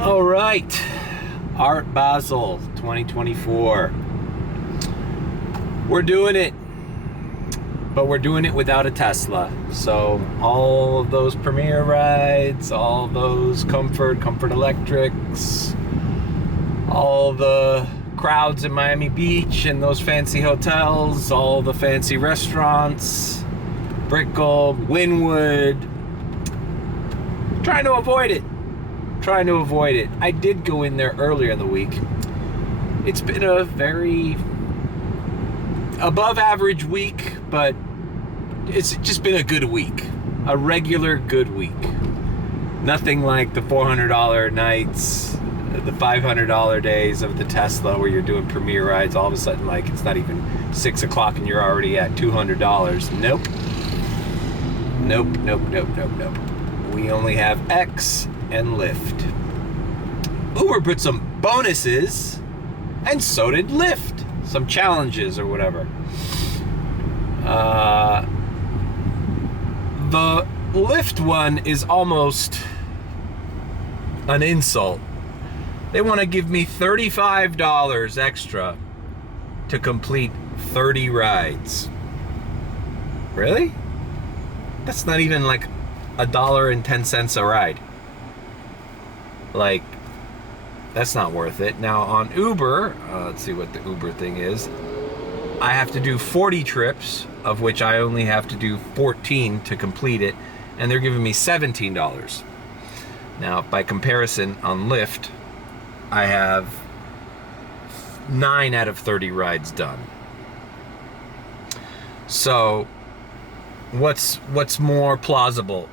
All right, Art Basel 2024. We're doing it, but we're doing it without a Tesla. So all of those Premier rides, all those Comfort Electrics, all the crowds in Miami Beach and those fancy hotels, all the fancy restaurants, Brickell, Wynwood, trying to avoid it. I did go in there earlier in the week. It's been a very above average week, but it's just been a good week. A regular good week. Nothing like the $400 nights, the $500 days of the Tesla where you're doing Premier rides. All of a sudden, like, it's not even 6 o'clock and you're already at $200. Nope. We only have X and Lyft. Uber put some bonuses, and so did Lyft. Some challenges or whatever. The Lyft one is almost an insult. They want to give me $35 extra to complete 30 rides. Really? That's not even like $1.10 a ride. Like, that's not worth it. Now on Uber, let's see what the Uber thing is. I have to do 40 trips, of which I only have to do 14 to complete it, and they're giving me $17. Now, by comparison, on Lyft, I have 9 out of 30 rides done. So, what's more plausible?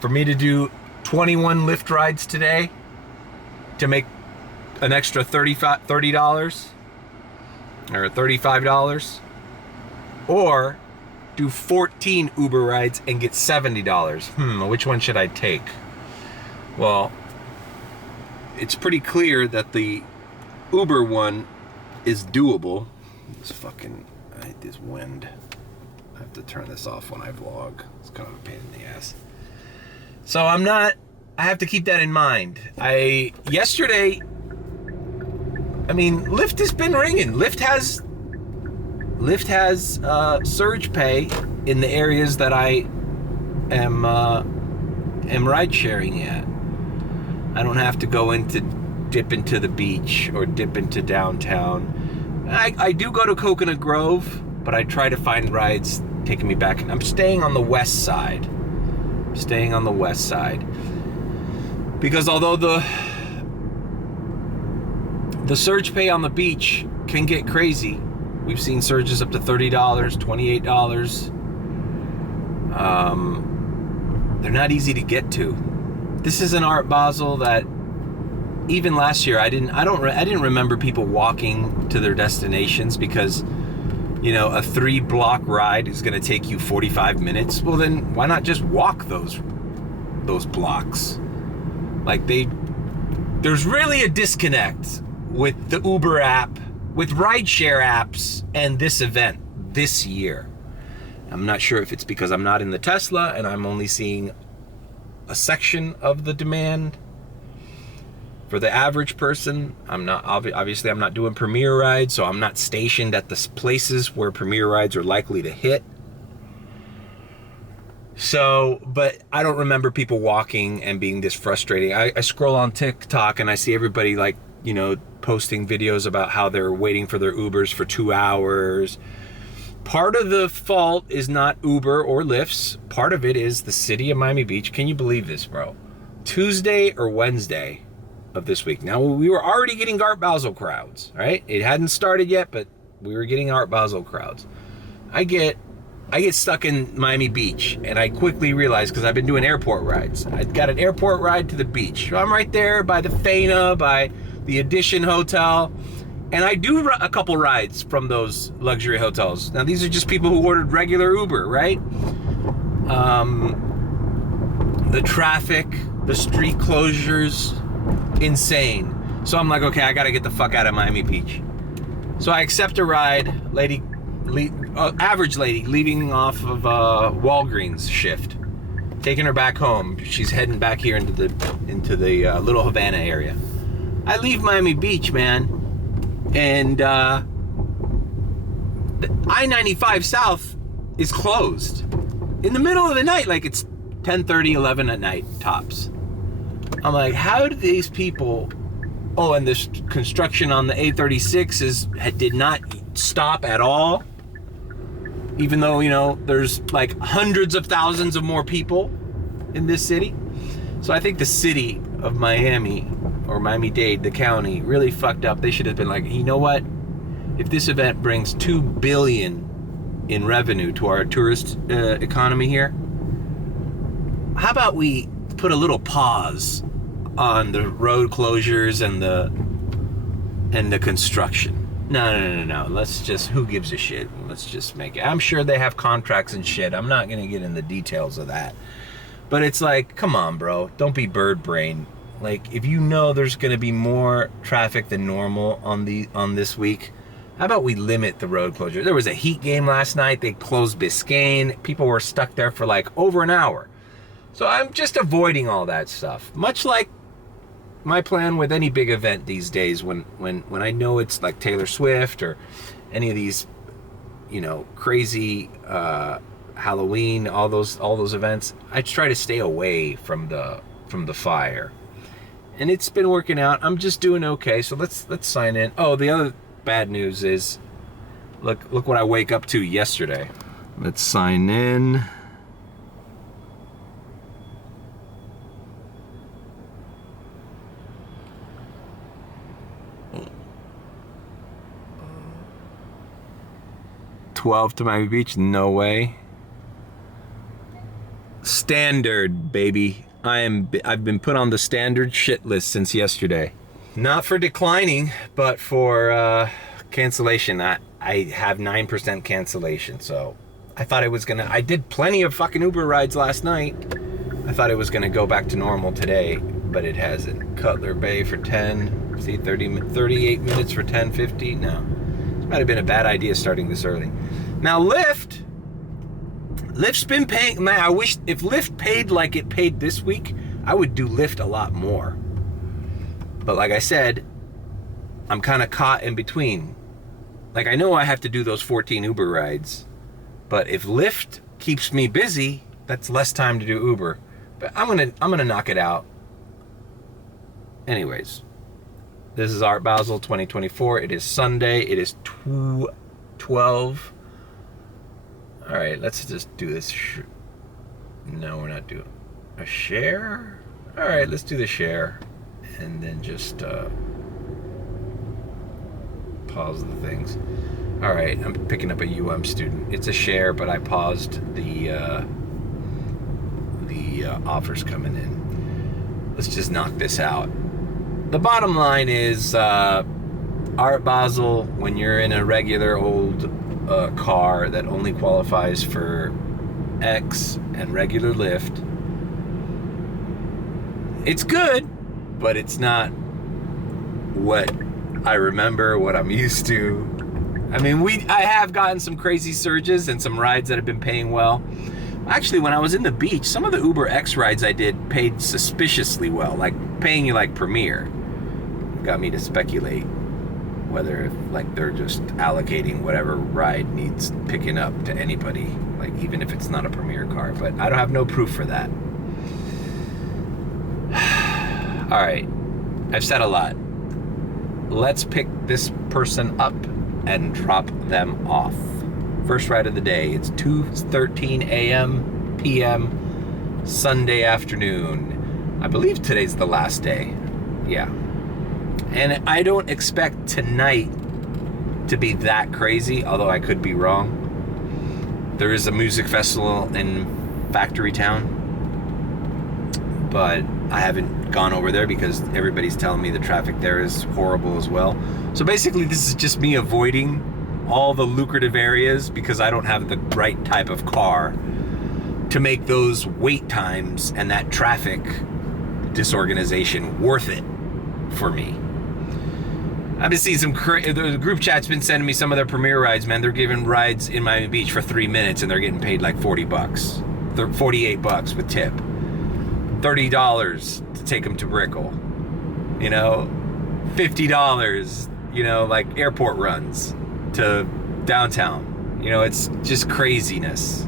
For me to do 21 Lyft rides today to make an extra $30 or $35, or do 14 Uber rides and get $70? Which one should I take? Well, it's pretty clear that the Uber one is doable. I hate this wind. I have to turn this off when I vlog. It's kind of a pain in the ass. So I have to keep that in mind. Lyft has been ringing. Lyft has surge pay in the areas that I am ride sharing at. I don't have to dip into the beach or dip into downtown. I do go to Coconut Grove, but I try to find rides taking me back. I'm staying on the west side. Because although the surge pay on the beach can get crazy, we've seen surges up to $30, $28. They're not easy to get to. This is an Art Basel that even last year I didn't remember people walking to their destinations, because a 3-block ride is going to take you 45 minutes. Well, then why not just walk those blocks? Like, there's really a disconnect with the Uber app, with rideshare apps, and this event this year. I'm not sure if it's because I'm not in the Tesla and I'm only seeing a section of the demand. For the average person, obviously I'm not doing Premier rides, so I'm not stationed at the places where Premier rides are likely to hit. So, but I don't remember people walking and being this frustrating. I scroll on TikTok and I see everybody posting videos about how they're waiting for their Ubers for 2 hours. Part of the fault is not Uber or Lyft's. Part of it is the city of Miami Beach. Can you believe this, bro? Tuesday or Wednesday of this week. Now, we were already getting Art Basel crowds, right? It hadn't started yet, but we were getting Art Basel crowds. I get stuck in Miami Beach, and I quickly realize, because I've been doing airport rides. I got an airport ride to the beach. So I'm right there by the Faina, by the Edition Hotel, and I do a couple rides from those luxury hotels. Now, these are just people who ordered regular Uber, right? The traffic, the street closures, insane. So I'm like, okay, I gotta get the fuck out of Miami Beach. So I accept a ride, average lady leaving off of Walgreens shift. taking her back home. She's heading back here into the Little Havana area. I leave Miami Beach, man, and the I-95 South is closed in the middle of the night, like it's 10:30, 11 at night, tops. I'm like, how do these people... Oh, and this construction on the A36 did not stop at all, even though, you know, there's like hundreds of thousands of more people in this city. So I think the city of Miami, or Miami-Dade, the county, really fucked up. They should have been like, you know what? If this event brings $2 billion in revenue to our tourist economy here, how about we put a little pause on the road closures and the construction? No. Let's just, who gives a shit? Let's just make it. I'm sure they have contracts and shit. I'm not gonna get in the details of that. But it's like, come on, bro. Don't be birdbrain. Like, if you know there's gonna be more traffic than normal on this week, how about we limit the road closure? There was a Heat game last night. They closed Biscayne. People were stuck there for like over an hour. So I'm just avoiding all that stuff. Much like my plan with any big event these days, when I know it's like Taylor Swift or any of these, you know, crazy Halloween, all those events, I try to stay away from the fire. And it's been working out. I'm just doing okay. So let's sign in. Oh, the other bad news is, look what I wake up to yesterday. Let's sign in. To Miami Beach, no way. Standard, baby. I've been put on the standard shit list since yesterday. Not for declining, but for cancellation. I have 9% cancellation, so I thought it was gonna... I did plenty of fucking Uber rides last night. I thought it was gonna go back to normal today, but it hasn't. Cutler Bay for 10. See, 38 minutes for 10:50. No. Might have been a bad idea starting this early. Now Lyft's been paying, man, I wish if Lyft paid like it paid this week, I would do Lyft a lot more. But like I said, I'm kind of caught in between. Like, I know I have to do those 14 Uber rides, but if Lyft keeps me busy, that's less time to do Uber. But I'm gonna knock it out. Anyways. This is Art Basel 2024. It is Sunday. It is 2:12. All right, let's just do this. No, we're not doing a share. All right, let's do the share, and then just pause the things. All right, I'm picking up a UM student. It's a share, but I paused the offers coming in. Let's just knock this out. The bottom line is, Art Basel, when you're in a regular old car that only qualifies for X and regular Lyft, it's good, but it's not what I remember, what I'm used to. I mean, I have gotten some crazy surges and some rides that have been paying well. Actually, when I was in the beach, some of the Uber X rides I did paid suspiciously well, like paying you like Premier. Got me to speculate whether like they're just allocating whatever ride needs picking up to anybody, like even if it's not a Premier car, but I don't have no proof for that. All right, I've said a lot. Let's pick this person up and drop them off. First ride of the day. It's 2:13 a.m. p.m. Sunday afternoon. I believe today's the last day. Yeah. And I don't expect tonight to be that crazy, although I could be wrong. There is a music festival in Factory Town, but I haven't gone over there because everybody's telling me the traffic there is horrible as well. So basically this is just me avoiding all the lucrative areas because I don't have the right type of car to make those wait times and that traffic disorganization worth it for me. I've been seeing the group chat's been sending me some of their Premier rides, man. They're giving rides in Miami Beach for 3 minutes and they're getting paid like $40. $48 with tip. $30 to take them to Brickell. You know, $50, you know, like airport runs to downtown. You know, it's just craziness,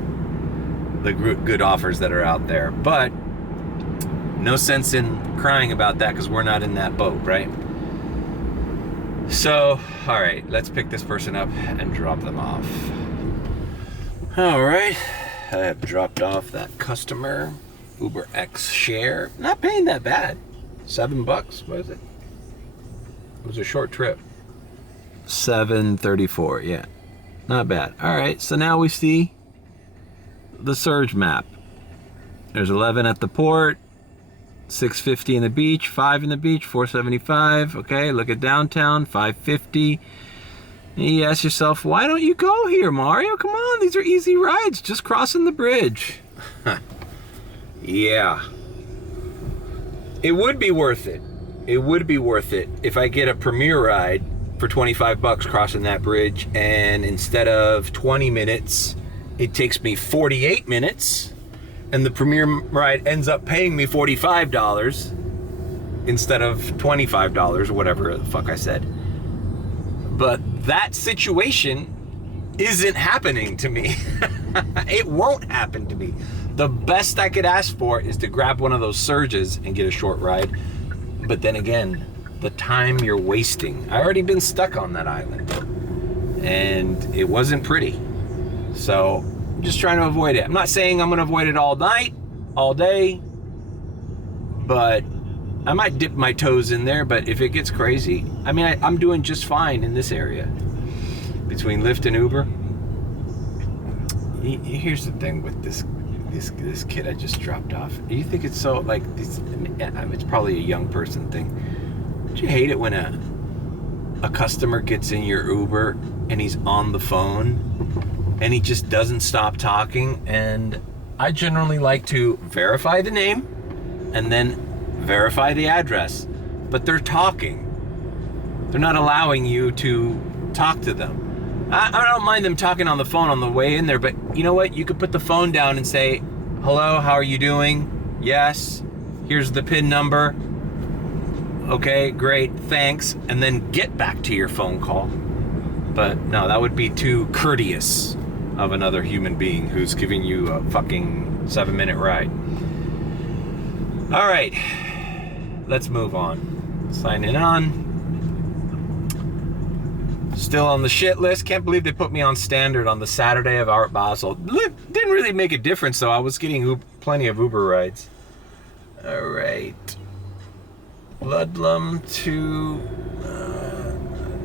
the good offers that are out there. But no sense in crying about that because we're not in that boat, right? So, all right, let's pick this person up and drop them off. All right, I have dropped off that customer. Uber X share. Not paying that bad. $7. What is it? It was a short trip. $7.34. Yeah, not bad. All right, so now we see the surge map. There's 11 at the port, 650 in the beach, 5 in the beach, 475. Okay, look at downtown, 550. And you ask yourself, why don't you go here, Mario? Come on, these are easy rides, just crossing the bridge. Yeah. It would be worth it. It would be worth it if I get a Premier ride for $25 crossing that bridge, and instead of 20 minutes, it takes me 48 minutes, and the Premier ride ends up paying me $45 instead of $25 or whatever the fuck I said. But that situation isn't happening to me. It won't happen to me. The best I could ask for is to grab one of those surges and get a short ride. But then again, the time you're wasting. I already been stuck on that island, and it wasn't pretty. So I'm just trying to avoid it. I'm not saying I'm gonna avoid it all night, all day, but I might dip my toes in there. But if it gets crazy, I mean, I'm doing just fine in this area. Between Lyft and Uber. Here's the thing with this kid I just dropped off. You think it's so like this? It's probably a young person thing. Don't you hate it when a customer gets in your Uber and he's on the phone and he just doesn't stop talking? And I generally like to verify the name and then verify the address, but they're talking. They're not allowing you to talk to them. I don't mind them talking on the phone on the way in there, but you know what? You could put the phone down and say, hello, how are you doing? Yes, here's the PIN number. Okay, great, thanks. And then get back to your phone call. But no, that would be too courteous of another human being who's giving you a fucking 7-minute ride. All right, let's move on. Signing on. Still on the shit list. Can't believe they put me on standard on the Saturday of Art Basel. Didn't really make a difference though. I was getting plenty of Uber rides. All right. Ludlam to, I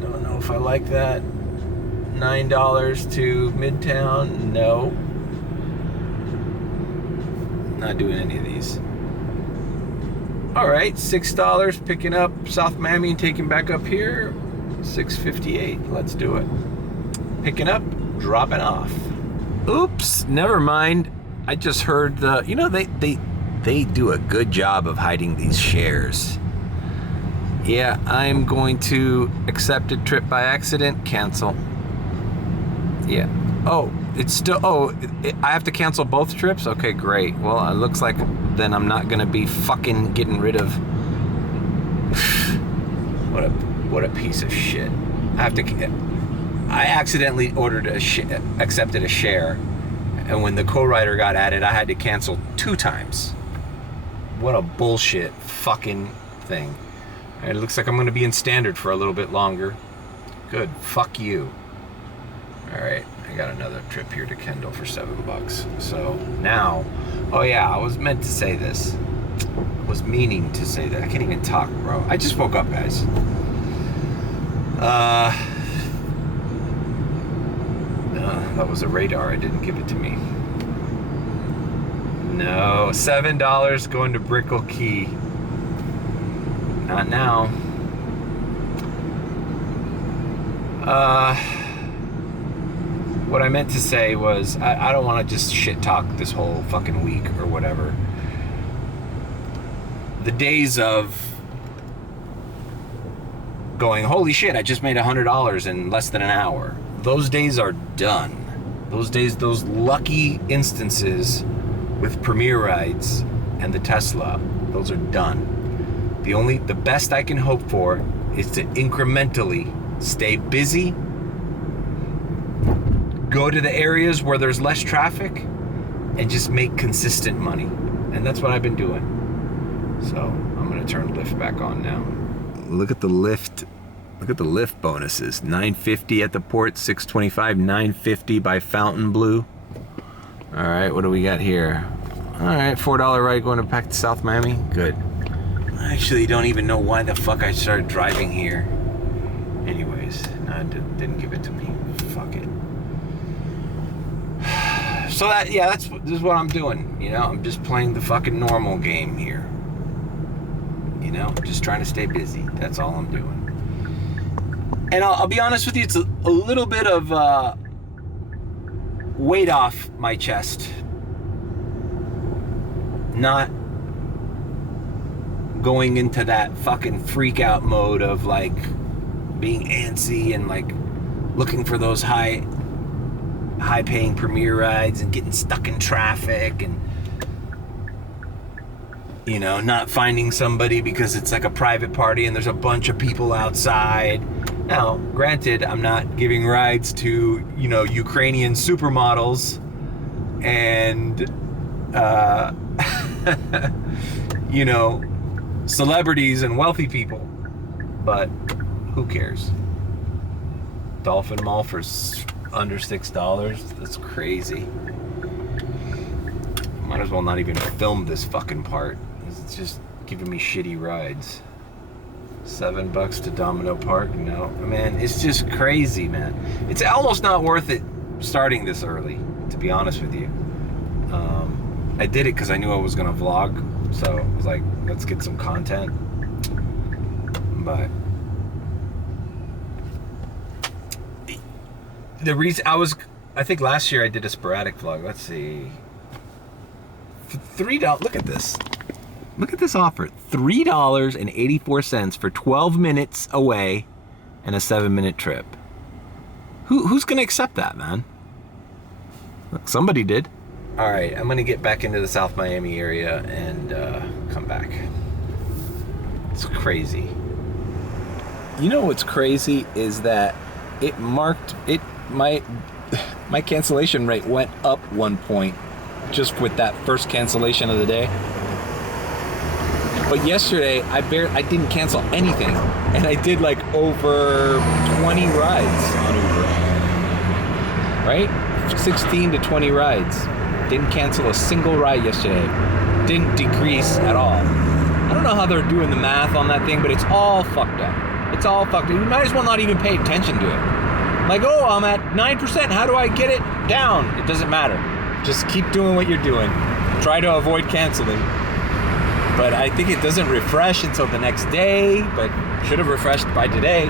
don't know if I like that. $9 to Midtown. No. Not doing any of these. All right, $6 picking up South Miami and taking back up here. $6.58. Let's do it. Picking up, dropping off. Oops, never mind. I just heard the, you know, they do a good job of hiding these shares. Yeah, I'm going to accept a trip by accident, cancel. Yeah. Oh, it's still, I have to cancel both trips? Okay, great. Well, it looks like then I'm not gonna be fucking getting rid of, what a piece of shit. I accidentally accepted a share, and when the co-writer got added, I had to cancel 2 times. What a bullshit fucking thing. It looks like I'm gonna be in standard for a little bit longer. Good, fuck you. All right, I got another trip here to Kendall for $7. So now, oh yeah, I was meant to say this. I was meaning to say that. I can't even talk, bro. I just woke up, guys. That was a radar. I didn't give it to me. No, $7 going to Brickell Key. Not now. What I meant to say was I don't want to just shit talk this whole fucking week or whatever. The days of going, holy shit, I just made $100 in less than an hour. Those days are done. Those days, those lucky instances with Premier Rides and the Tesla. Those are done. The best I can hope for is to incrementally stay busy, go to the areas where there's less traffic, and just make consistent money. And that's what I've been doing. So I'm gonna turn Lyft back on now. Look at the Lyft. Look at the Lyft bonuses. $9.50 at the port, $6.25, $9.50 by Fontainebleau. All right, what do we got here? All right, $4 ride going back to South Miami. Good. I actually don't even know why the fuck I started driving here. Anyways, no, it didn't give it to me. Fuck it. So this is what I'm doing. You know, I'm just playing the fucking normal game here. You know, just trying to stay busy. That's all I'm doing. And I'll be honest with you, it's a little bit of weight off my chest. Not going into that fucking freak out mode of like being antsy and like looking for those high paying Premier rides and getting stuck in traffic and, you know, not finding somebody because it's like a private party and there's a bunch of people outside. Now, granted, I'm not giving rides to, you know, Ukrainian supermodels and, you know, celebrities and wealthy people, but who cares? Dolphin Mall for under $6. That's crazy. Might as well not even film this fucking part. It's just giving me shitty rides. $7 to Domino Park. No, man, it's just crazy, man. It's almost not worth it starting this early, to be honest with you. I did it because I knew I was gonna vlog, so I was like, let's get some content. But the reason I think last year I did a sporadic vlog. Let's see. For $3, look at this. Look at this offer. $3.84 for 12 minutes away and a 7-minute trip. Who's gonna accept that, man? Look, somebody did. All right, I'm gonna get back into the South Miami area and come back. It's crazy. You know what's crazy is that my cancellation rate went up 1 point just with that first cancellation of the day. But yesterday I didn't cancel anything, and I did like over 20 rides on Uber. Right? 16 to 20 rides. Didn't cancel a single ride yesterday. Didn't decrease at all. I don't know how they're doing the math on that thing, but it's all fucked up. It's all fucked up. You might as well not even pay attention to it. Like, oh, I'm at 9%. How do I get it down? It doesn't matter. Just keep doing what you're doing. Try to avoid canceling. But I think it doesn't refresh until the next day, but should have refreshed by today.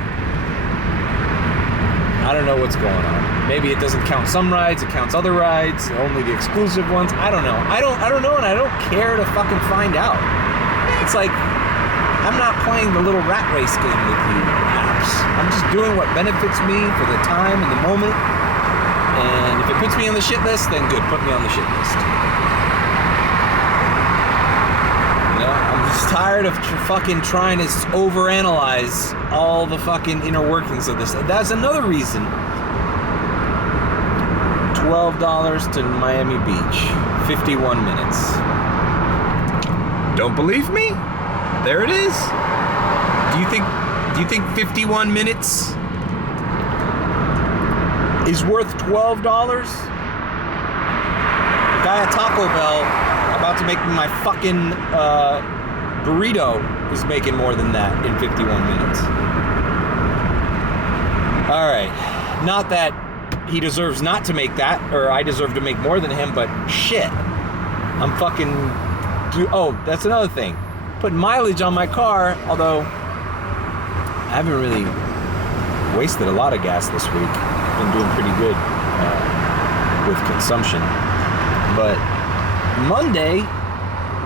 I don't know what's going on. Maybe it doesn't count some rides, it counts other rides, only the exclusive ones. I don't know. I don't know, and I don't care to fucking find out. It's like, I'm not playing the little rat race game with you apps. I'm just doing what benefits me for the time and the moment. And if it puts me on the shit list, then good, put me on the shit list. You know, I'm just tired of fucking trying to overanalyze all the fucking inner workings of this. That's another reason. $12 to Miami Beach, 51 minutes. Don't believe me? There it is. Do you think 51 minutes is worth $12? The guy at Taco Bell about to make my fucking burrito is making more than that in 51 minutes. All right, not that he deserves not to make that, or I deserve to make more than him, but shit, I'm fucking. Oh, that's another thing. Putting mileage on my car, although I haven't really wasted a lot of gas this week. I've been doing pretty good with consumption. But Monday,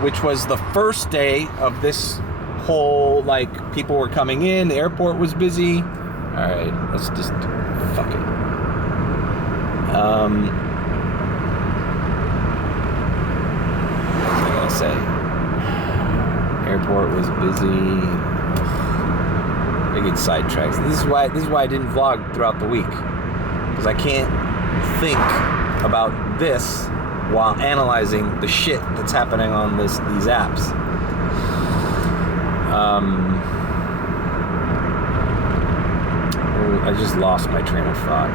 which was the first day of this whole, like, people were coming in, the airport was busy. All right, let's just fuck it. say? Airport was busy. I get sidetracked. This is why I didn't vlog throughout the week, because I can't think about this while analyzing the shit that's happening on these apps. I just lost my train of thought.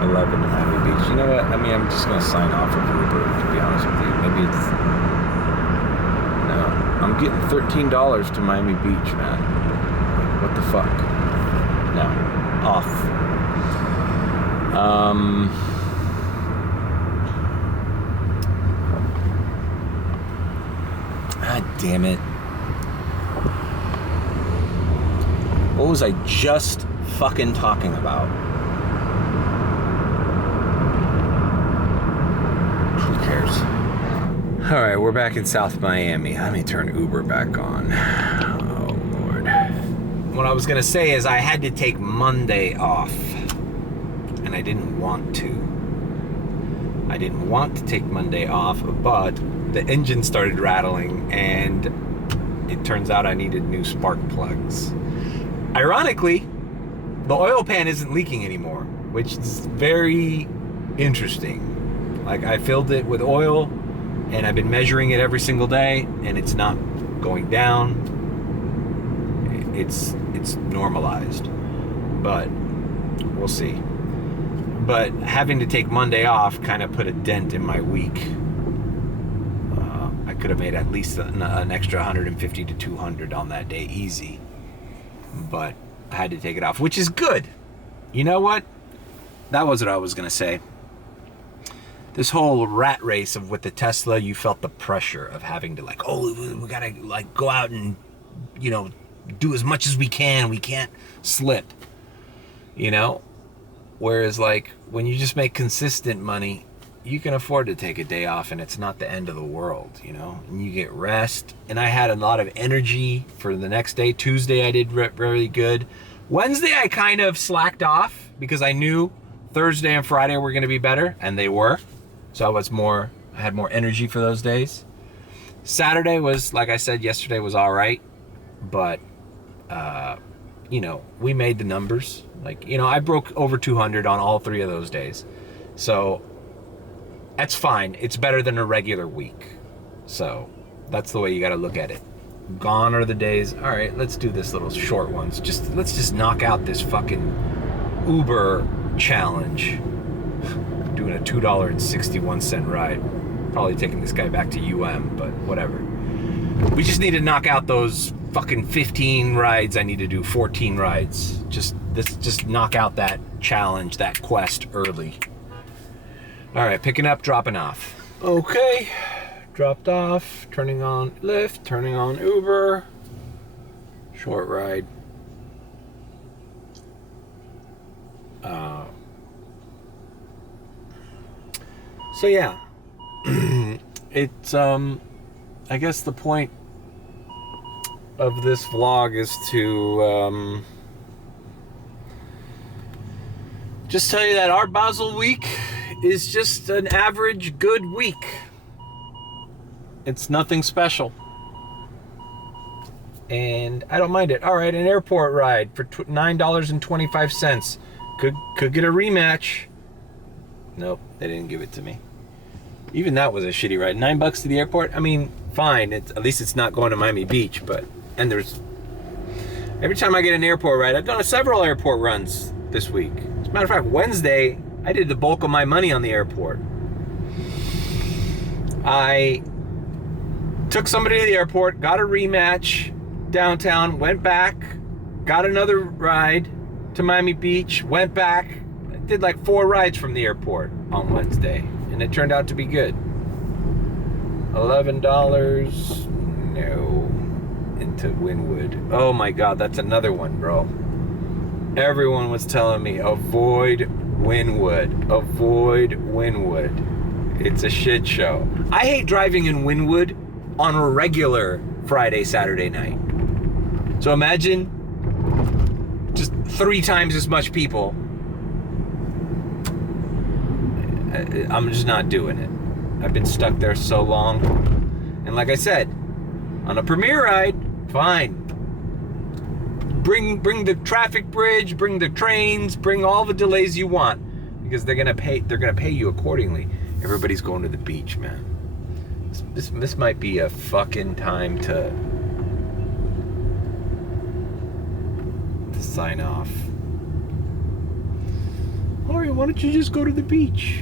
I love it in Miami Beach. You know what? I mean, I'm just gonna sign off of Uber, to be honest with you. Maybe it's... No. I'm getting $13 to Miami Beach, man. What the fuck? No. Off. God damn it. What was I just fucking talking about? Who cares? Alright, we're back in South Miami. Let me turn Uber back on. Oh, Lord. What I was gonna say is I had to take Monday off. And I didn't want to. I didn't want to take Monday off, but the engine started rattling and it turns out I needed new spark plugs. Ironically, the oil pan isn't leaking anymore, which is very interesting. Like, I filled it with oil and I've been measuring it every single day and it's not going down. It's normalized, but we'll see. But having to take Monday off kind of put a dent in my week. I could have made at least an extra 150 to 200 on that day, easy. But I had to take it off, which is good. You know what? That was what I was gonna say. This whole rat race of with the Tesla, you felt the pressure of having to like, oh, we gotta like go out and, you know, do as much as we can. We can't slip, you know? Whereas like when you just make consistent money, you can afford to take a day off and it's not the end of the world, you know? And you get rest. And I had a lot of energy for the next day. Tuesday I did really good. Wednesday I kind of slacked off because I knew Thursday and Friday were gonna be better, and they were. So I had more energy for those days. Saturday was, like I said, yesterday was all right, but you know, we made the numbers. Like, you know, I broke over 200 on all 3 of those days. So that's fine. It's better than a regular week. So that's the way you got to look at it. Gone are the days. All right, let's do this little short ones. Let's just knock out this fucking Uber challenge. Doing a $2.61 ride. Probably taking this guy back to but whatever. We just need to knock out those fucking 15 rides. I need to do 14 rides. Just knock out that challenge, that quest early. All right, picking up, dropping off. Okay, dropped off, turning on Lyft, turning on Uber. Short ride. So yeah, it's I guess the point of this vlog is to just tell you that Art Basel week is just an average good week. It's nothing special. And I don't mind it. All right, an airport ride for $9.25. Could get a rematch. Nope, they didn't give it to me. Even that was a shitty ride. $9 to the airport. I mean, fine. At least it's not going to Miami Beach. And there's every time I get an airport ride, I've done several airport runs this week. As a matter of fact, Wednesday I did the bulk of my money on the airport. I took somebody to the airport, got a rematch downtown, went back, got another ride to Miami Beach, went back. I did like 4 rides from the airport on Wednesday, and it turned out to be good. $11, no, into Wynwood. Oh my God, that's another one, bro. Everyone was telling me, avoid Wynwood, avoid Wynwood. It's a shit show. I hate driving in Wynwood on a regular Friday, Saturday night. So imagine just 3 times as much people I'm just not doing it. I've been stuck there so long. And like I said, on a Premier ride, fine. Bring the traffic bridge, bring the trains, bring all the delays you want, because they're gonna pay you accordingly. Everybody's going to the beach, man. This might be a fucking time to sign off. Alright, why don't you just go to the beach?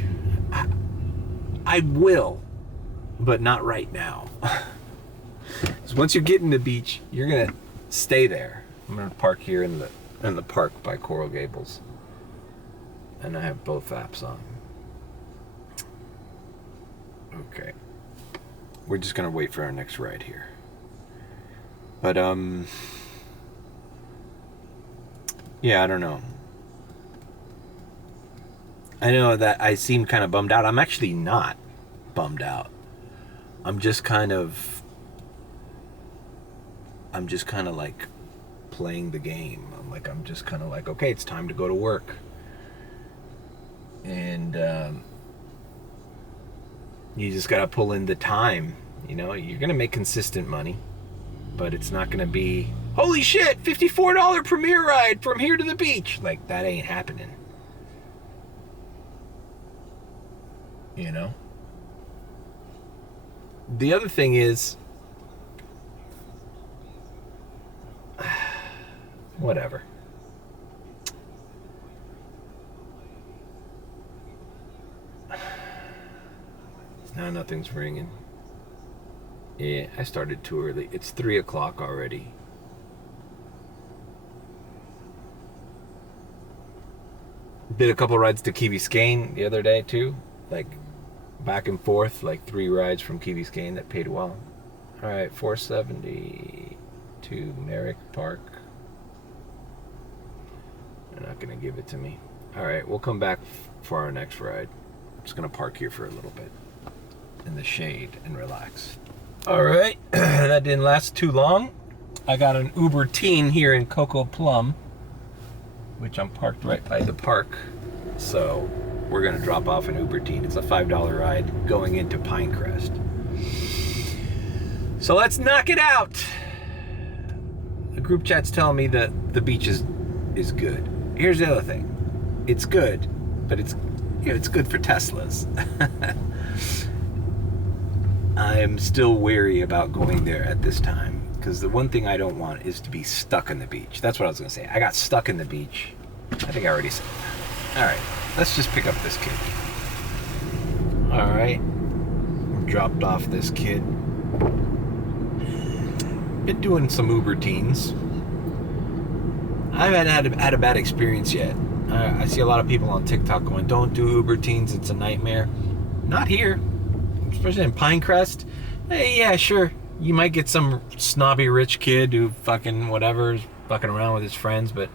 I will, but not right now. So once you get in the beach, you're gonna stay there. I'm gonna park here in the park by Coral Gables, and I have both apps on. Okay, we're just gonna wait for our next ride here. But yeah, I don't know. I know that I seem kind of bummed out. I'm actually not bummed out. I'm just kind of like playing the game. I'm just kind of like, okay, it's time to go to work. And you just got to pull in the time. You know, you're going to make consistent money, but it's not going to be, holy shit, $54 Premier ride from here to the beach. Like, that ain't happening. You know? The other thing is, whatever. Now nothing's ringing. Yeah, I started too early. It's 3 o'clock already. Did a couple rides to Key Biscayne the other day too. Like, back and forth, like 3 rides from Key Biscayne that paid well. Alright, 470 to Merrick Park. They're not gonna give it to me. Alright, we'll come back for our next ride. I'm just gonna park here for a little bit in the shade and relax. Alright, that didn't last too long. I got an Uber teen here in Cocoa Plum, which I'm parked right by the park. So we're gonna drop off an Uber teen. It's a $5 ride going into Pinecrest. So let's knock it out. The group chat's telling me that the beach is good. Here's the other thing. It's good, but it's good for Teslas. I'm still wary about going there at this time, because the one thing I don't want is to be stuck in the beach. That's what I was gonna say. I got stuck in the beach. I think I already said that. All right, let's just pick up this kid. All right, dropped off this kid. Been doing some Uber teens. I haven't had a bad experience yet. I see a lot of people on TikTok going, don't do Uber teens, it's a nightmare. Not here, especially in Pinecrest. Hey, yeah, sure. You might get some snobby rich kid who fucking whatever is fucking around with his friends, but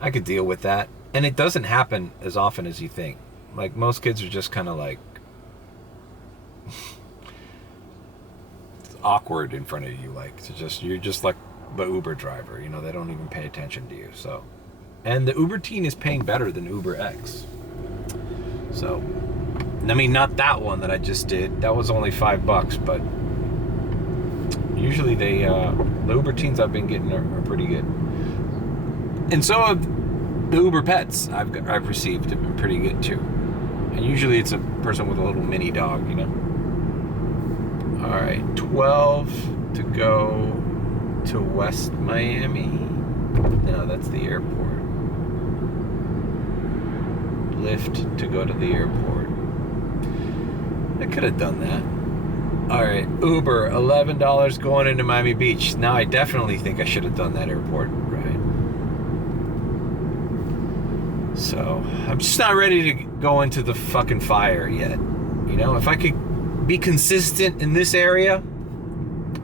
I could deal with that. And it doesn't happen as often as you think. Like, most kids are just kind of like awkward in front of you. Like, you're just like the Uber driver, you know, they don't even pay attention to you. So, and the Uber teen is paying better than Uber X. So, I mean, not that one that I just did. That was only $5, but usually the Uber teens I've been getting are pretty good. And so have the Uber pets I've received have been pretty good too. And usually it's a person with a little mini dog, you know. All right, 12 to go to West Miami. No, that's the airport. Lyft to go to the airport. I could have done that. All right, Uber, $11 going into Miami Beach. Now I definitely think I should have done that airport ride. So I'm just not ready to go into the fucking fire yet. You know, if I could be consistent in this area,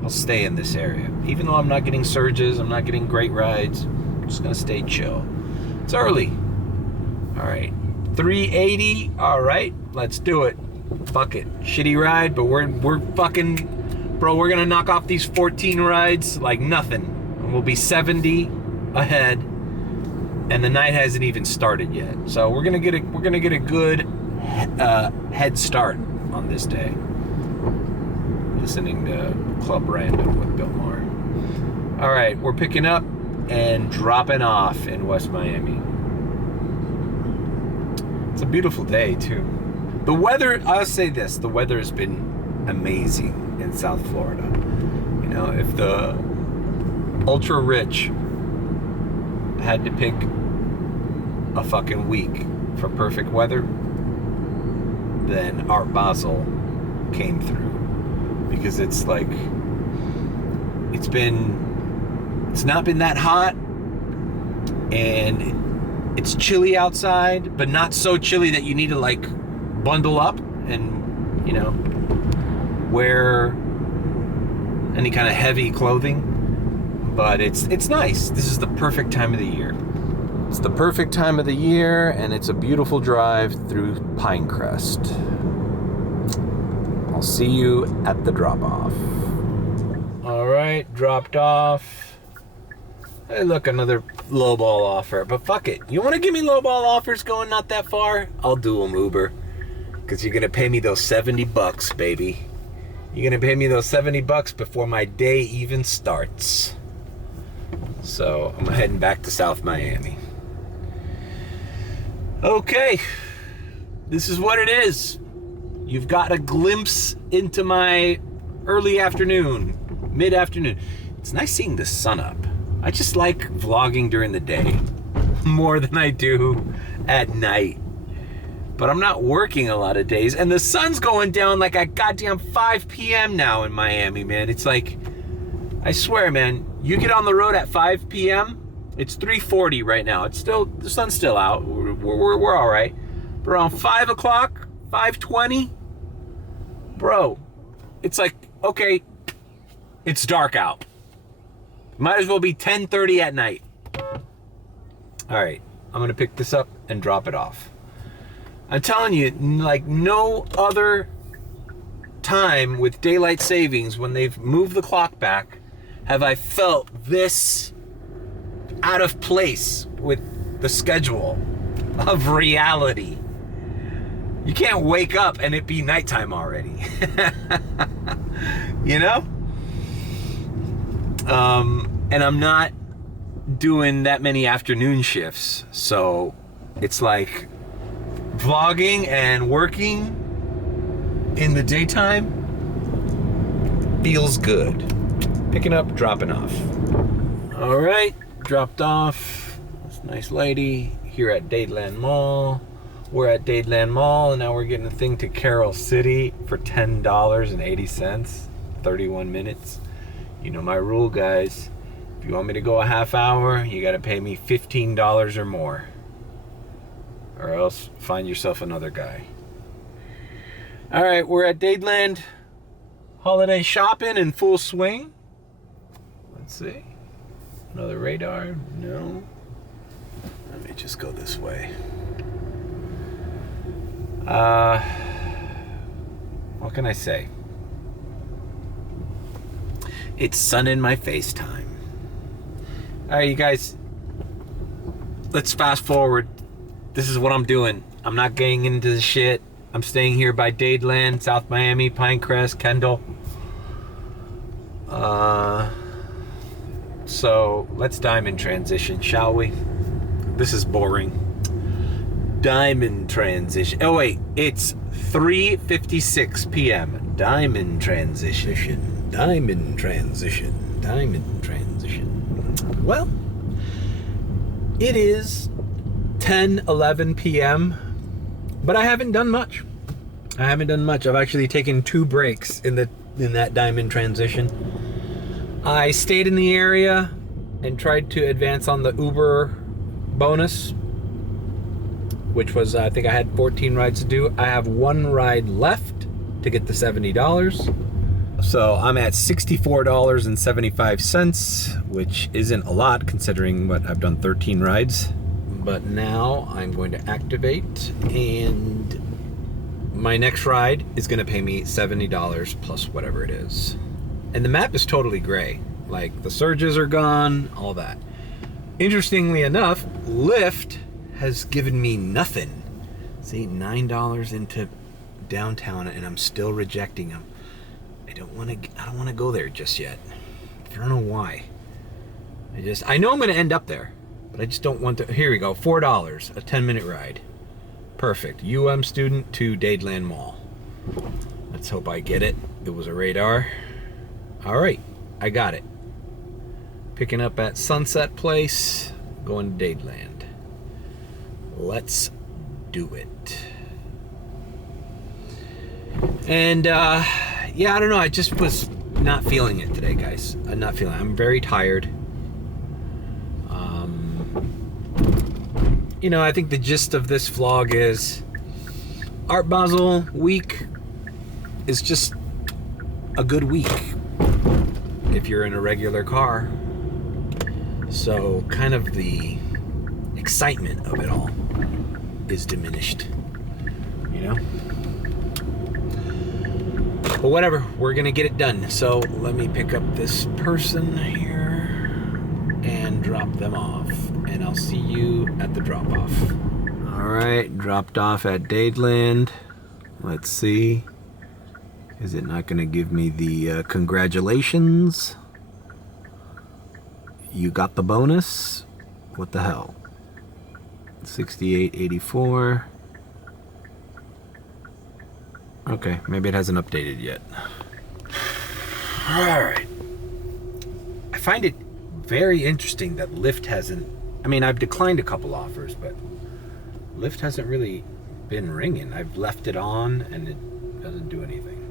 I'll stay in this area. Even though I'm not getting surges, I'm not getting great rides, I'm just gonna stay chill. It's early. All right, 380. All right, let's do it. Fuck it. Shitty ride, but we're fucking, bro, we're gonna knock off these 14 rides like nothing. And we'll be 70 ahead, and the night hasn't even started yet. So we're gonna get a good head start on this day. Listening to Club Random with Bill Maher. All right, we're picking up and dropping off in West Miami. It's a beautiful day too. The weather, I'll say this, the weather has been amazing in South Florida. You know, if the ultra rich had to pick a fucking week for perfect weather, then Art Basel came through. Because it's like, it's not been that hot, and it's chilly outside, but not so chilly that you need to like bundle up and, you know, wear any kind of heavy clothing. But it's nice. This is the perfect time of the year. It's the perfect time of the year, and it's a beautiful drive through Pinecrest. I'll see you at the drop-off. All right, dropped off. Hey, look, another lowball offer. But fuck it. You want to give me lowball offers going not that far? I'll do them Uber. Because you're going to pay me those $70, baby. You're going to pay me those $70 before my day even starts. So I'm heading back to South Miami. Okay. This is what it is. You've got a glimpse into my early afternoon, mid-afternoon. It's nice seeing the sun up. I just like vlogging during the day more than I do at night. But I'm not working a lot of days, and the sun's going down like at goddamn 5 p.m. now in Miami, man. It's like, I swear, man, you get on the road at 5 p.m., it's 3:40 right now. It's still, the sun's still out. We're all right. But around 5 o'clock, 5:20, bro, it's like, okay, it's dark out. Might as well be 10:30 at night. All right, I'm gonna pick this up and drop it off. I'm telling you, like no other time with daylight savings, when they've moved the clock back, have I felt this out of place with the schedule of reality. You can't wake up and it be nighttime already. You know? And I'm not doing that many afternoon shifts. So it's like vlogging and working in the daytime feels good. Picking up, dropping off. All right, dropped off. This nice lady here at Dadeland Mall. We're at Dadeland Mall, and now we're getting a thing to Carol City for $10.80, 31 minutes. You know my rule, guys. If you want me to go a half hour, you gotta pay me $15 or more. Or else find yourself another guy. All right, we're at Dadeland. Holiday shopping in full swing. Let's see. Another radar? No. Let me just go this way. What can I say? It's sun in my face time. All right, you guys, let's fast forward. This is what I'm doing. I'm not getting into the shit. I'm staying here by Dadeland, South Miami, Pinecrest, Kendall. So let's diamond transition, shall we? This is boring. Diamond transition. Oh wait, it's 3:56 p.m. Diamond transition. Diamond transition. Diamond transition. Well, it is 10:11 p.m. but I haven't done much. I've actually taken 2 breaks in that diamond transition. I stayed in the area and tried to advance on the Uber bonus, which was, I think I had 14 rides to do. I have 1 ride left to get the $70. So I'm at $64.75, which isn't a lot considering what I've done 13 rides. But now I'm going to activate, and my next ride is going to pay me $70 plus whatever it is. And the map is totally gray. Like the surges are gone, all that. Interestingly enough, Lyft has given me nothing See, $9 into downtown, and I'm still rejecting them. I don't want to go there just yet. I don't know why. I know I'm going to end up there, but I just don't want to. Here we go, $4, a 10-minute ride. Perfect. student to Dadeland Mall. Let's hope I get it. It was a radar. All right, I got it. Picking up at Sunset Place, going to Dadeland. Let's do it. And yeah, I don't know. I just was not feeling it today, guys. I'm not feeling it. I'm very tired. You know, I think the gist of this vlog is Art Basel week is just a good week if you're in a regular car. So kind of the excitement of it all is diminished, you know? But whatever, we're gonna get it done. So let me pick up this person here and drop them off. And I'll see you at the drop-off. All right, dropped off at Dadeland. Let's see. Is it not gonna give me the congratulations? You got the bonus? What the hell? 68.84. Okay, maybe it hasn't updated yet. All right. I find it very interesting that Lyft hasn't. I mean, I've declined a couple offers, but Lyft hasn't really been ringing. I've left it on and it doesn't do anything.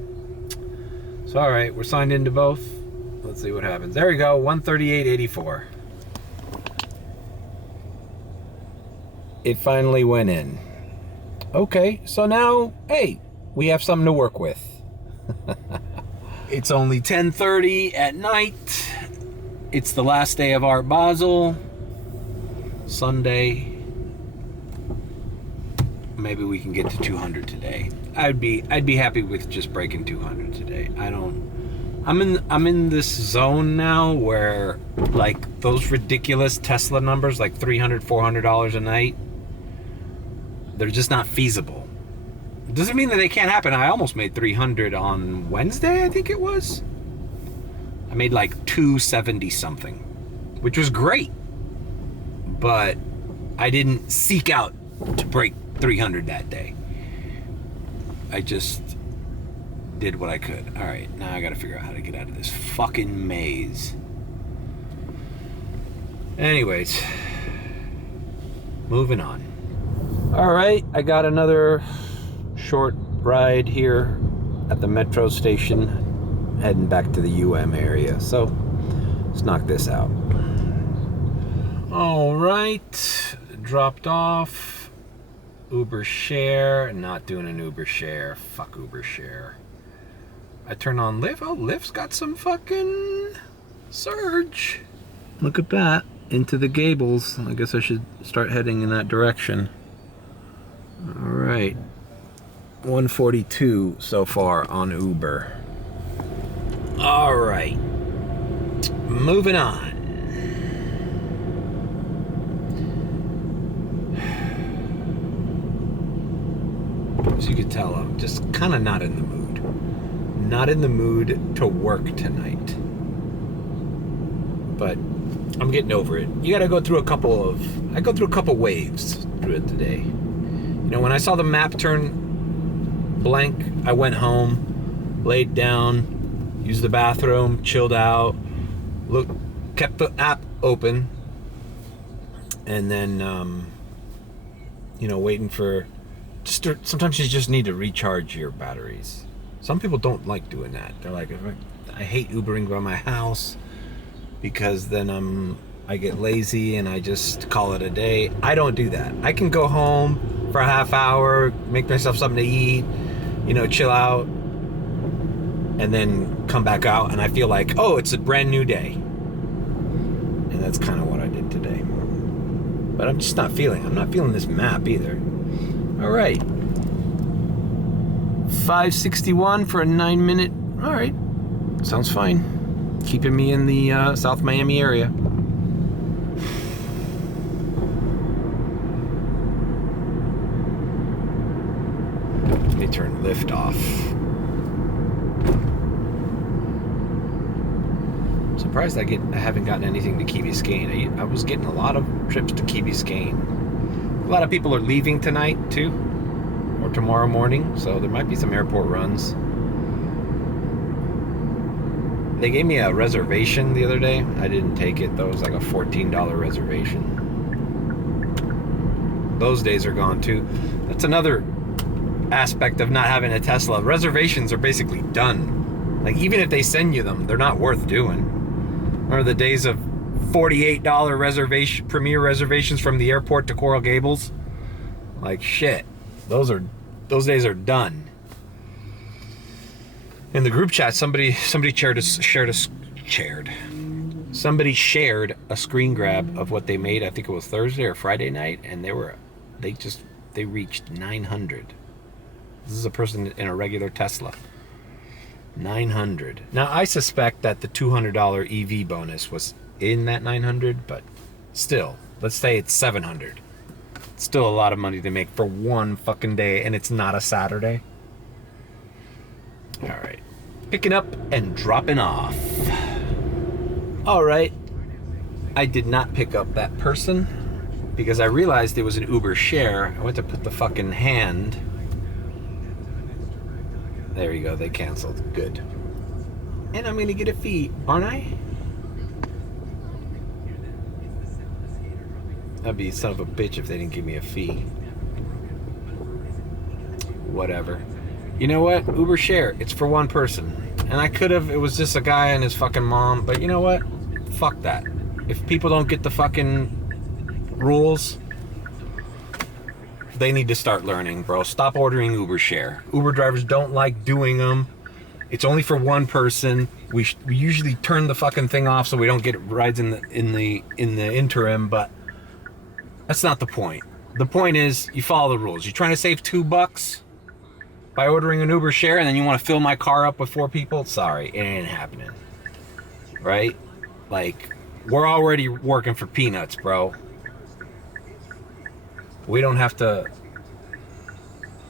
So, all right, we're signed into both. Let's see what happens. There we go, 138.84. It finally went in. Okay, so now, hey, we have something to work with. It's only 10:30 at night. It's the last day of Art Basel. Sunday. Maybe we can get to 200 today. I'd be happy with just breaking 200 today. I'm in this zone now where like those ridiculous Tesla numbers, like $300, $400 a night, they're just not feasible. It doesn't mean that they can't happen. I almost made 300 on Wednesday, I think it was. I made like 270 something, which was great. But I didn't seek out to break 300 that day. I just did what I could. All right, now I gotta figure out how to get out of this fucking maze. Anyways, moving on. All right, I got another short ride here at the metro station, heading back to the UM area. So let's knock this out. All right, dropped off. Uber share, not doing an Uber share. Fuck Uber share. I turn on Lyft. Oh, Lyft's got some fucking surge. Look at that. Into the Gables. I guess I should start heading in that direction. All right. 142 so far on Uber. All right. Moving on. As you can tell, I'm just kind of not in the mood. Not in the mood to work tonight. But I'm getting over it. You gotta go through I go through a couple waves through it today. You know, when I saw the map turn blank, I went home, laid down, used the bathroom, chilled out, kept the app open, and then, you know, waiting for. Sometimes you just need to recharge your batteries. Some people don't like doing that. They're like, I hate Ubering by my house because then I get lazy and I just call it a day. I don't do that. I can go home for a half hour, make myself something to eat, you know, chill out, and then come back out and I feel like, oh, it's a brand new day. And that's kind of what I did today. But I'm just not feeling this map either. All right, 561 for a 9-minute. All right, sounds fine. Keeping me in the South Miami area. Lyft off. I'm surprised I haven't gotten anything to Key Biscayne. I was getting a lot of trips to Key Biscayne. A lot of people are leaving tonight too, or tomorrow morning, so there might be some airport runs. They gave me a reservation the other day. I didn't take it though. It was like a $14 reservation. Those days are gone too. That's another aspect of not having a Tesla. Reservations are basically done. Like, even if they send you them, they're not worth doing. Remember the days of $48 reservation, premier reservations from the airport to Coral Gables? Like, shit. Those days are done. In the group chat, somebody shared a screen grab of what they made. I think it was Thursday or Friday night, and they reached 900. This is a person in a regular Tesla. 900. Now, I suspect that the $200 EV bonus was in that 900, but still, let's say it's 700. It's still a lot of money to make for one fucking day, and it's not a Saturday. All right. Picking up and dropping off. All right. I did not pick up that person because I realized it was an Uber share. I went to put the fucking hand. There you go. They canceled. Good. And I'm going to get a fee, aren't I? I'd be a son of a bitch if they didn't give me a fee. Whatever. You know what? Uber share. It's for one person. And I could have, it was just a guy and his fucking mom. But you know what? Fuck that. If people don't get the fucking rules, they need to start learning, bro. Stop ordering Uber share. Uber drivers don't like doing them. It's only for one person. We usually turn the fucking thing off so we don't get rides in the interim, but that's not the point. The point is you follow the rules. You're trying to save $2 by ordering an Uber share, and then you want to fill my car up with 4 people? Sorry, it ain't happening. Right? Like, we're already working for peanuts, bro. We don't have to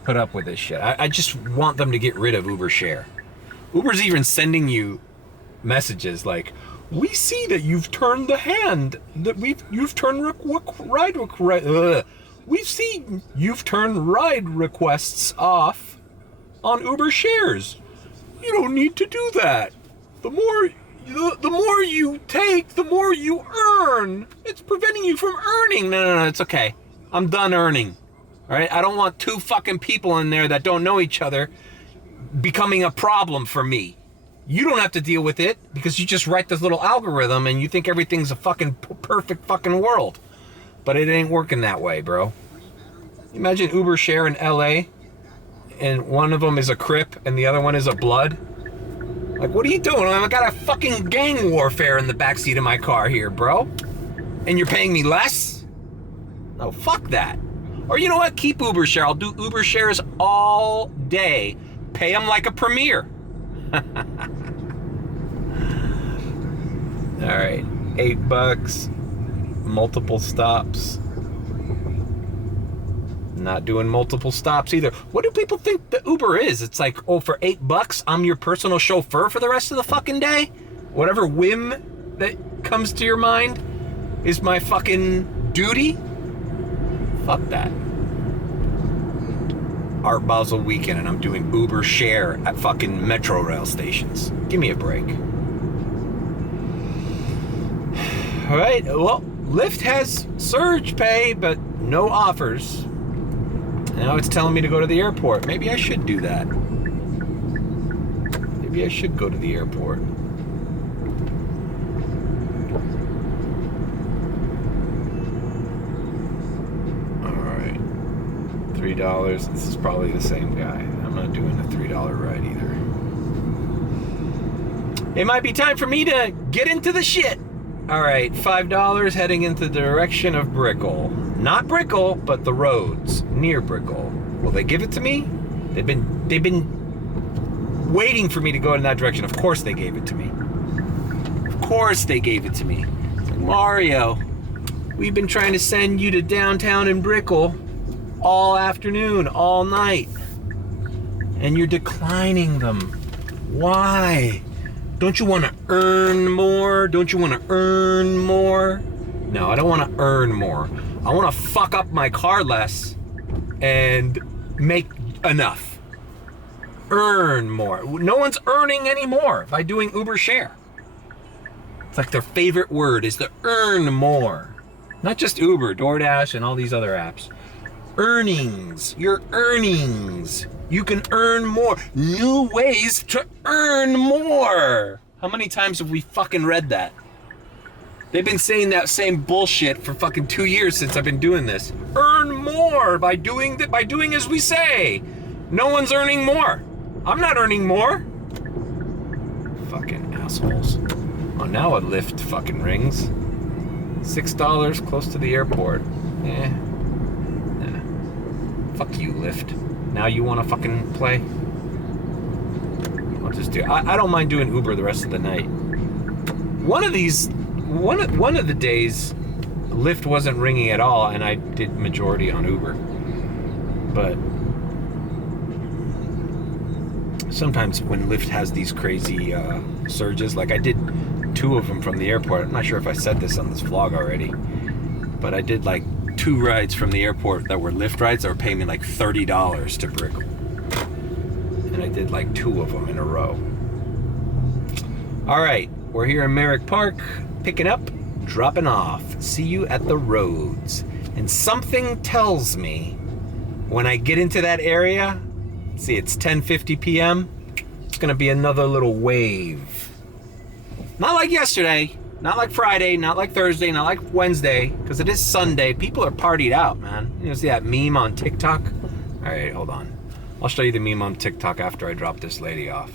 put up with this shit. I just want them to get rid of Uber share. Uber's even sending you messages like, we see that you've turned the hand, that you've turned we've seen you've turned ride requests off on Uber shares. You don't need to do that. The more you take, the more you earn. It's preventing you from earning. No, it's okay. I'm done earning. All right? I don't want 2 fucking people in there that don't know each other becoming a problem for me. You don't have to deal with it because you just write this little algorithm and you think everything's a fucking perfect fucking world. But it ain't working that way, bro. Imagine Uber share in LA and one of them is a Crip and the other one is a Blood. Like, what are you doing? I got a fucking gang warfare in the backseat of my car here, bro. And you're paying me less? No, fuck that. Or you know what? Keep Uber share. I'll do Uber shares all day. Pay them like a premier. All right, $8, multiple stops. Not doing multiple stops either. What do people think the Uber is? It's like, oh, for $8, I'm your personal chauffeur for the rest of the fucking day? Whatever whim that comes to your mind is my fucking duty? Fuck that. Art Basel weekend and I'm doing Uber share at fucking metro rail stations. Give me a break. All right, well, Lyft has surge pay, but no offers. Now it's telling me to go to the airport. Maybe I should do that. Maybe I should go to the airport. $3. This is probably the same guy. I'm not doing a $3 ride either. It might be time for me to get into the shit. All right, $5 heading into the direction of Brickell. Not Brickell, but the roads near Brickell. Will they give it to me? They've been waiting for me to go in that direction. Of course they gave it to me. Of course they gave it to me. It's like, Mario, we've been trying to send you to downtown in Brickell all afternoon, all night. and you're declining them. Why? Don't you want to earn more? Don't you want to earn more? No, I don't want to earn more. I want to fuck up my car less and make enough. Earn more. No one's earning anymore by doing Uber share. It's like their favorite word is to earn more. Not just Uber, DoorDash, and all these other apps. Earnings. Your earnings. You can earn more. New ways to earn more. How many times have we fucking read that? They've been saying that same bullshit for fucking 2 years since I've been doing this. Earn more by doing as we say. No one's earning more. I'm not earning more. Fucking assholes. Oh, now a Lyft fucking rings. $6 close to the airport. Nah. Fuck you, Lyft. Now you want to fucking play? I'll just do. I don't mind doing Uber the rest of the night. One of the days, Lyft wasn't ringing at all, and I did majority on Uber. But sometimes when Lyft has these crazy surges, like I did 2 of them from the airport. I'm not sure if I said this on this vlog already, but I did like 2 rides from the airport that were Lyft rides that were paying me like $30 to Brickell. And I did like 2 of them in a row. All right, we're here in Merrick Park, picking up, dropping off. See you at the roads. And something tells me when I get into that area, see, it's 10:50 p.m., it's gonna be another little wave. Not like yesterday, not like Friday, not like Thursday, not like Wednesday, because it is Sunday. People are partied out, man. You know, see that meme on TikTok? All right, hold on. I'll show you the meme on TikTok after I drop this lady off.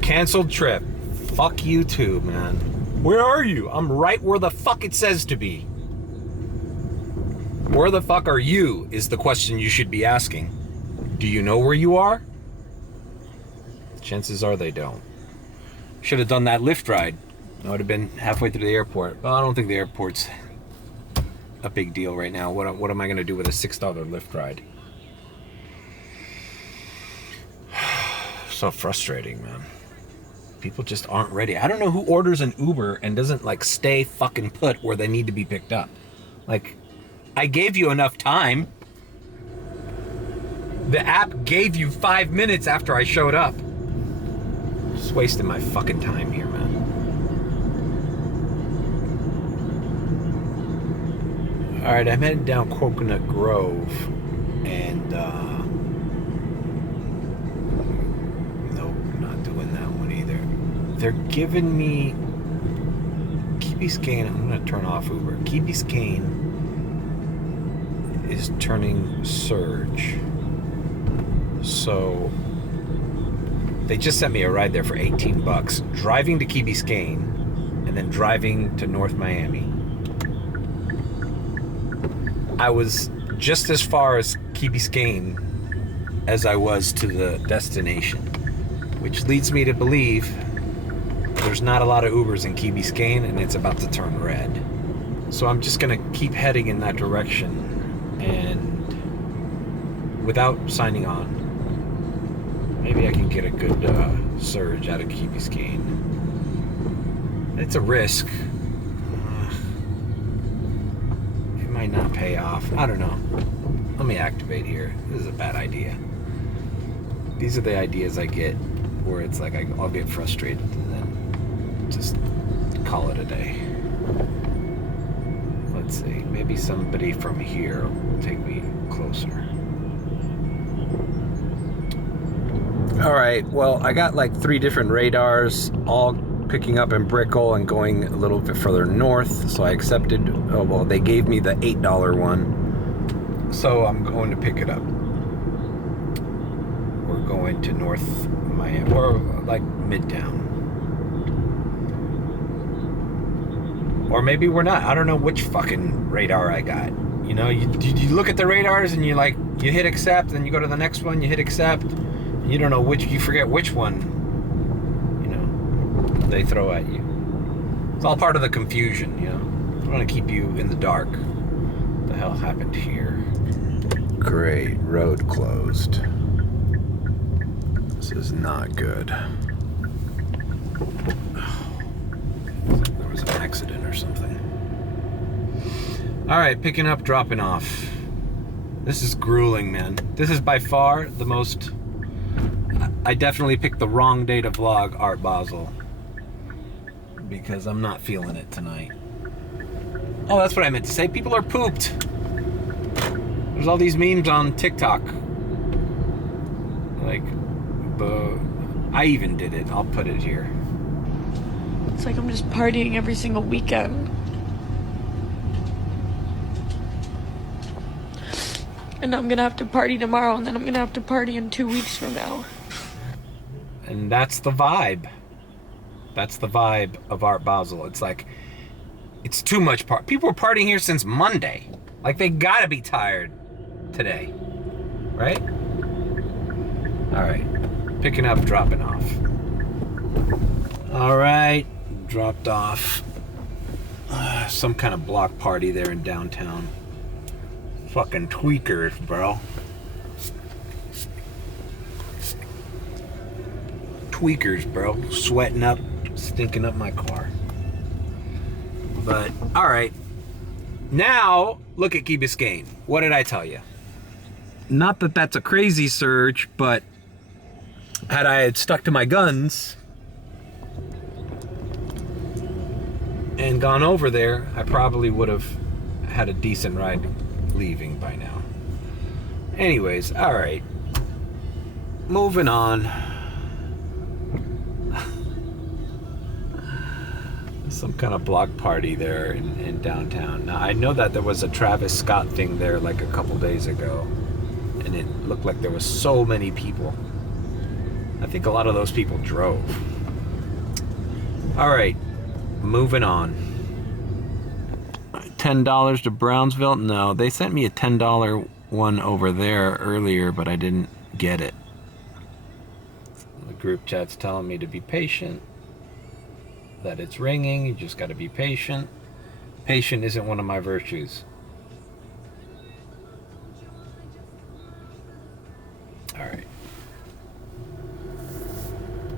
Canceled trip. Fuck you too, man. Where are you? I'm right where the fuck it says to be. Where the fuck are you is the question you should be asking. Do you know where you are? Chances are they don't. Should have done that Lyft ride. I would have been halfway through the airport. Well, I don't think the airport's a big deal right now. What am I going to do with a $6 Lyft ride? So frustrating, man. People just aren't ready. I don't know who orders an Uber and doesn't like stay fucking put where they need to be picked up. Like, I gave you enough time. The app gave you 5 minutes after I showed up. Just wasting my fucking time here, man. All right, I'm headed down Coconut Grove, and nope, not doing that one either. They're giving me Key Biscayne. I'm gonna turn off Uber. Key Biscayne is turning surge, so they just sent me a ride there for $18, driving to Key Biscayne, and then driving to North Miami. I was just as far as Key Biscayne as I was to the destination, which leads me to believe there's not a lot of Ubers in Key Biscayne, and it's about to turn red. So I'm just gonna keep heading in that direction, and without signing on, maybe I can get a good surge out of Key Biscayne. It's a risk. It might not pay off. I don't know. Let me activate here. This is a bad idea. These are the ideas I get where it's like I'll get frustrated and then just call it a day. Let's see. Maybe somebody from here will take me closer. All right, well, I got like 3 different radars, all picking up in Brickell and going a little bit further north, so I accepted. Oh, well, they gave me the $8 one, so I'm going to pick it up. We're going to North Miami, or like Midtown. Or maybe we're not. I don't know which fucking radar I got. You know, you look at the radars and you hit accept, and you go to the next one, you hit accept. You don't know which, you forget which one, you know, they throw at you. It's all part of the confusion, you know. I want to keep you in the dark. What the hell happened here? Great, road closed. is not good. There was an accident or something. All right, picking up, dropping off. This is grueling, man. This is by far the most... I definitely picked the wrong day to vlog Art Basel, because I'm not feeling it tonight. Oh, that's what I meant to say. People are pooped. There's all these memes on TikTok. Like, I even did it. I'll put it here. It's like I'm just partying every single weekend. And I'm gonna have to party tomorrow, and then I'm gonna have to party in 2 weeks from now. And that's the vibe. That's the vibe of Art Basel. It's like, it's too much people were partying here since Monday. Like, they gotta be tired today. Right? Alright. Picking up, dropping off. Alright. Dropped off. Some kind of block party there in downtown. Fucking tweakers, bro. Tweakers, bro. Sweating up, stinking up my car. But, alright. Now, look at Key Biscayne. What did I tell you? Not that that's a crazy surge, but had I had stuck to my guns and gone over there, I probably would have had a decent ride leaving by now. Anyways, alright. Moving on. Some kind of block party there in downtown. Now, I know that there was a Travis Scott thing there like a couple days ago, and it looked like there was so many people. I think a lot of those people drove. Alright, moving on. $10 to Brownsville? No, they sent me a $10 one over there earlier, but I didn't get it. The group chat's telling me to be patient, that it's ringing, you just gotta be patient. Patient isn't one of my virtues. Alright.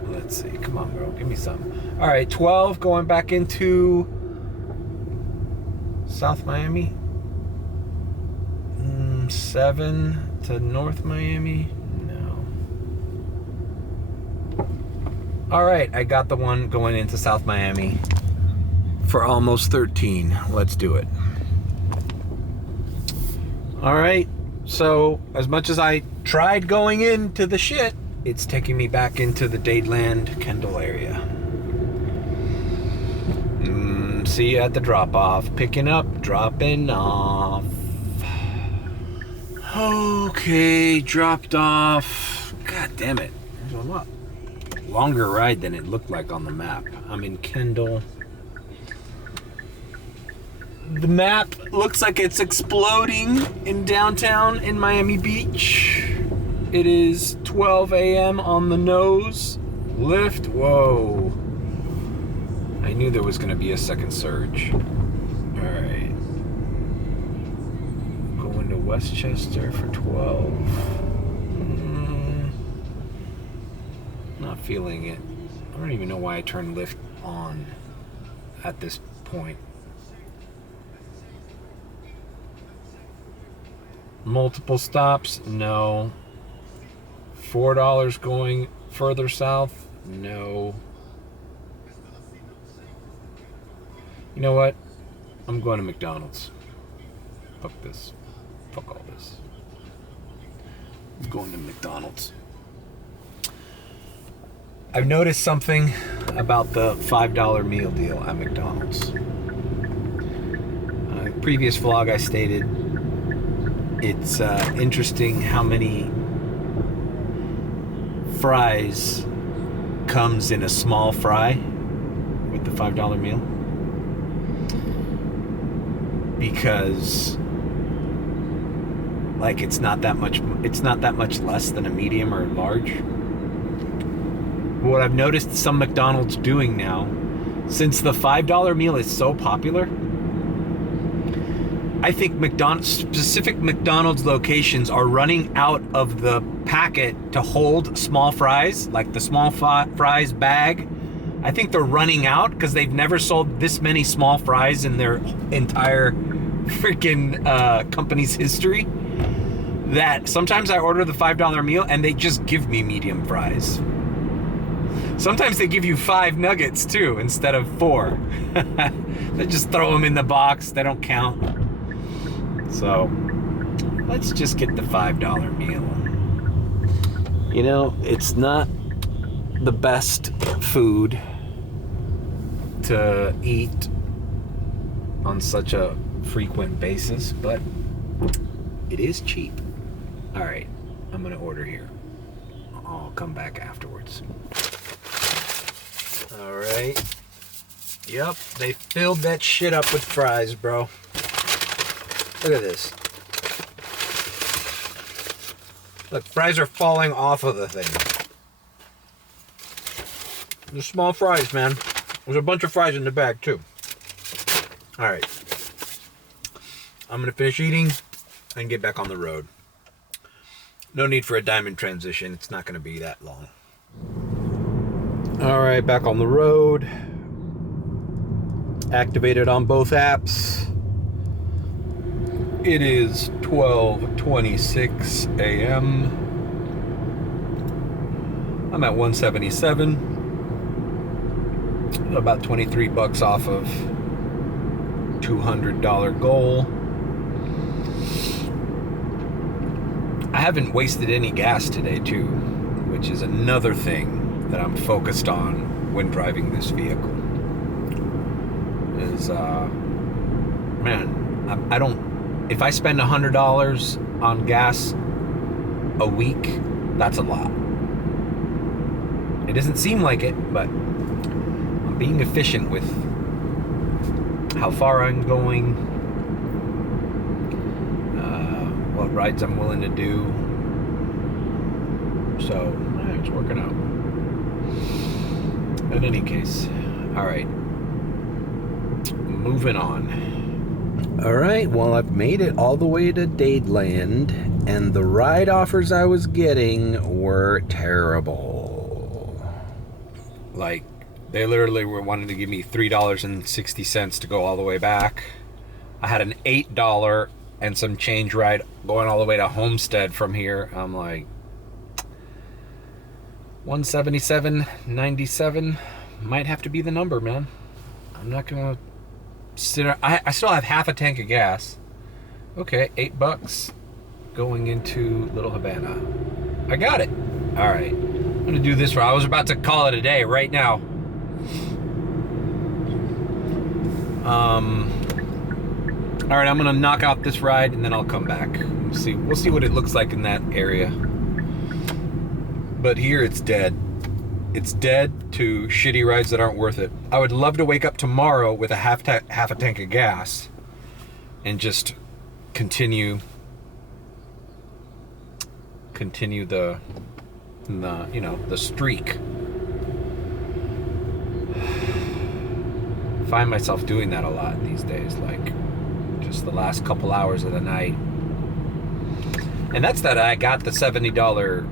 Let's see, come on bro, give me some. Alright, 12 going back into South Miami. 7 to North Miami. No. Alright, I got the one going into South Miami for almost 13. Let's do it. Alright, so as much as I tried going into the shit, it's taking me back into the Dadeland, Kendall area. See you at the drop-off. Picking up, dropping off. Okay, dropped off. God damn it. There's a lot longer ride than it looked like on the map. I'm in Kendall. The map looks like it's exploding in downtown in Miami Beach. It is 12 a.m. on the nose. Lyft, whoa. I knew there was going to be a second surge. Alright. Going to Westchester for 12. Not feeling it. I don't even know why I turned Lyft on at this point. Multiple stops? No. $4 going further south? No. You know what? I'm going to McDonald's. Fuck this. Fuck all this. I'm going to McDonald's. I've noticed something about the $5 meal deal at McDonald's. Previous vlog I stated it's interesting how many fries comes in a small fry with the $5 meal. Because like it's not that much less than a medium or large. What I've noticed some McDonald's doing now, since the $5 meal is so popular, I think specific McDonald's locations are running out of the packet to hold small fries, like the small fries bag. I think they're running out because they've never sold this many small fries in their entire freaking company's history. That sometimes I order the $5 meal and they just give me medium fries. Sometimes they give you 5 nuggets too instead of 4. They just throw them in the box. They don't count. So let's just get the $5 meal. You know, it's not the best food to eat on such a frequent basis, but it is cheap. All right, I'm gonna order here. I'll come back afterwards. All right. Yep, they filled that shit up with fries, bro. Look at this. Look, fries are falling off of the thing. The small fries, man. There's a bunch of fries in the bag, too. All right. I'm going to finish eating and get back on the road. No need for a diamond transition. It's not going to be that long. All right, back on the road. Activated on both apps. It is 12:26 a.m. I'm at 177. About 23 bucks off of $200 goal. I haven't wasted any gas today too, which is another thing that I'm focused on when driving this vehicle. Is man, I don't, if I spend $100 on gas a week, that's a lot. It doesn't seem like it, but I'm being efficient with how far I'm going, what rides I'm willing to do. So it's working out. In any case, all right, moving on. All right, well, I've made it all the way to Dadeland, and the ride offers I was getting were terrible. Like, they literally were wanting to give me $3.60 to go all the way back. I had an $8 and some change ride going all the way to Homestead from here. I'm like, $177.97 might have to be the number, man. I'm not gonna sit. I still have half a tank of gas. Okay, $8 going into Little Havana. I got it. All right, I'm gonna do this. I was about to call it a day right now. All right, I'm gonna knock out this ride and then I'll come back. We'll see what it looks like in that area. But here it's dead. It's dead to shitty rides that aren't worth it. I would love to wake up tomorrow with a half a tank of gas and just continue the the streak. Find myself doing that a lot these days, like just the last couple hours of the night. And that's that I got the $70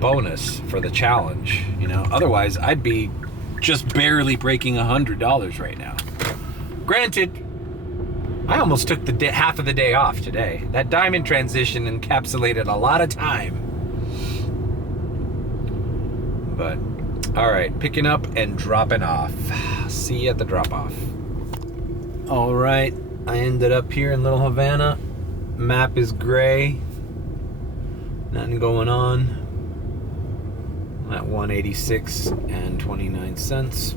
bonus for the challenge, otherwise I'd be just barely breaking $100 right now. Granted, I almost took the half of the day off today. That diamond transition encapsulated a lot of time. But all right, picking up and dropping off. See you at the drop off. All right, I ended up here in Little Havana. Map is gray. Nothing going on. I'm at 186.29.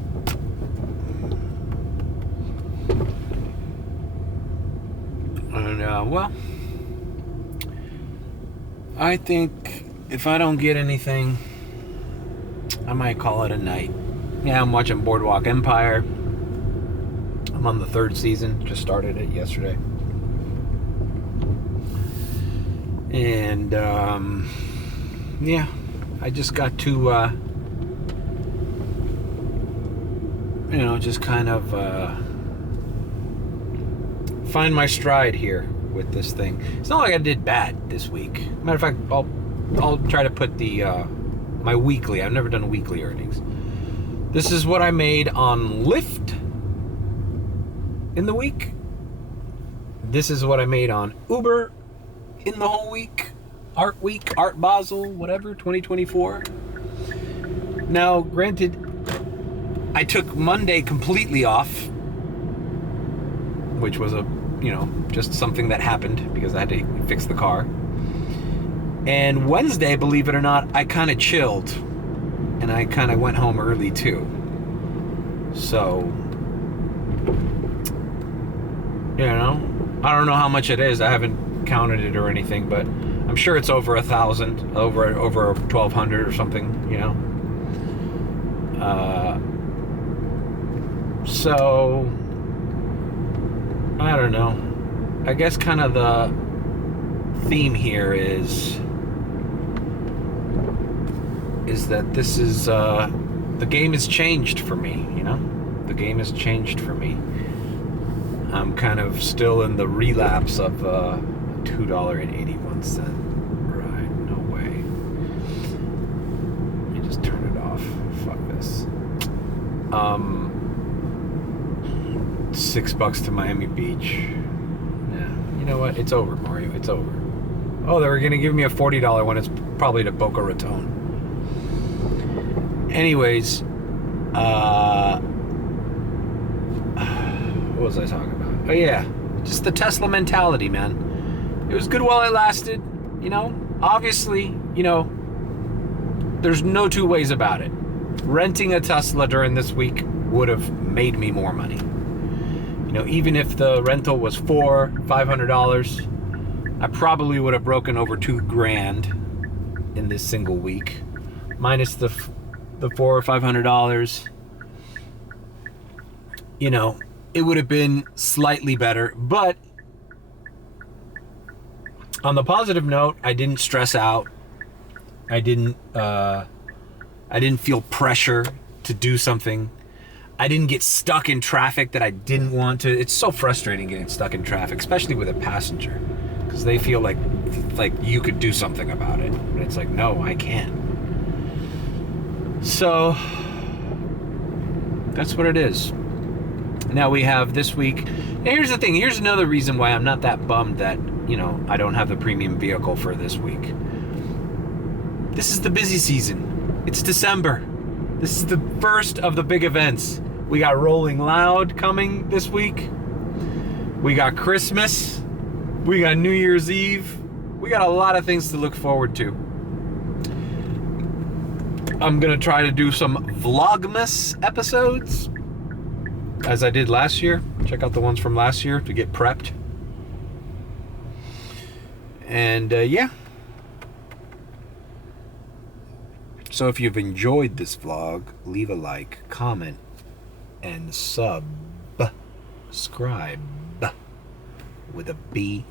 And well, I think if I don't get anything, I might call it a night. Yeah, I'm watching Boardwalk Empire. I'm on the 3rd season. Just started it yesterday. And yeah, I just got to just kind of find my stride here with this thing. It's not like I did bad this week. Matter of fact, I'll try to put the my weekly. I've never done weekly earnings. This is what I made on Lyft in the week. This is what I made on Uber in the whole week. Art Basel, whatever, 2024. Now, granted, I took Monday completely off, which was just something that happened because I had to fix the car. And Wednesday, believe it or not, I kind of chilled, and I kind of went home early too. So, I don't know how much it is. I haven't counted it or anything, but I'm sure it's over 1,000, over 1,200 or something, So, I don't know. I guess kind of the theme here is that this is, the game has changed for me, The game has changed for me. I'm kind of still in the relapse of $2.81 ride. No way. Let me just turn it off. Fuck this. $6 to Miami Beach. Yeah, you know what? It's over, Mario. It's over. Oh, they were gonna give me a $40 one. It's probably to Boca Raton. Anyways, what was I talking about? Oh yeah, just the Tesla mentality, man. It was good while it lasted, Obviously, there's no two ways about it. Renting a Tesla during this week would have made me more money. Even if the rental was $500, I probably would have broken over $2,000 in this single week, minus the $400 or $500. It would have been slightly better, but on the positive note, I didn't stress out. I didn't feel pressure to do something. I didn't get stuck in traffic that I didn't want to. It's so frustrating getting stuck in traffic, especially with a passenger, because they feel like you could do something about it. But it's like, no, I can't. So that's what it is. Now we have this week. Now here's the thing. Here's another reason why I'm not that bummed that, I don't have the premium vehicle for this week. This is the busy season. It's December. This is the first of the big events. We got Rolling Loud coming this week. We got Christmas. We got New Year's Eve. We got a lot of things to look forward to. I'm gonna try to do some Vlogmas episodes, as I did last year. Check out the ones from last year to get prepped. And yeah. So if you've enjoyed this vlog, leave a like, comment, and subscribe with a B.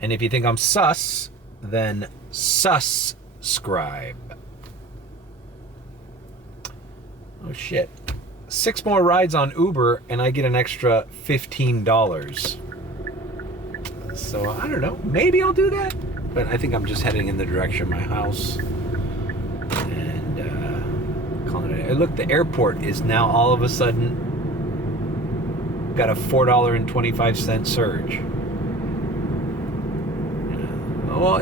And if you think I'm sus, then subscribe. Oh shit. 6 more rides on Uber and I get an extra $15. So I don't know, maybe I'll do that. But I think I'm just heading in the direction of my house. And calling it. Look, the airport is now all of a sudden got a $4.25 surge. Well,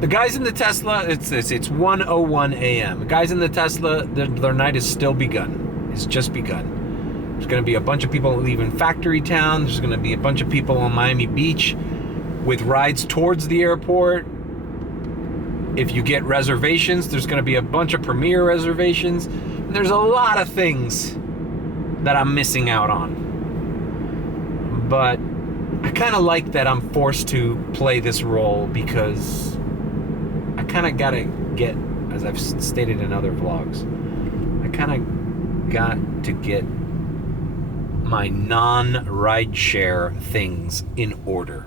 the guys in the Tesla, it's 1:01 a.m. The guys in the Tesla, their night is still begun. It's just begun. There's going to be a bunch of people leaving Factory Town. There's going to be a bunch of people on Miami Beach with rides towards the airport. If you get reservations, there's going to be a bunch of Premier reservations. And there's a lot of things that I'm missing out on. But I kind of like that I'm forced to play this role because I kind of got to get, as I've stated in other vlogs, I kind of got to get my non-rideshare things in order.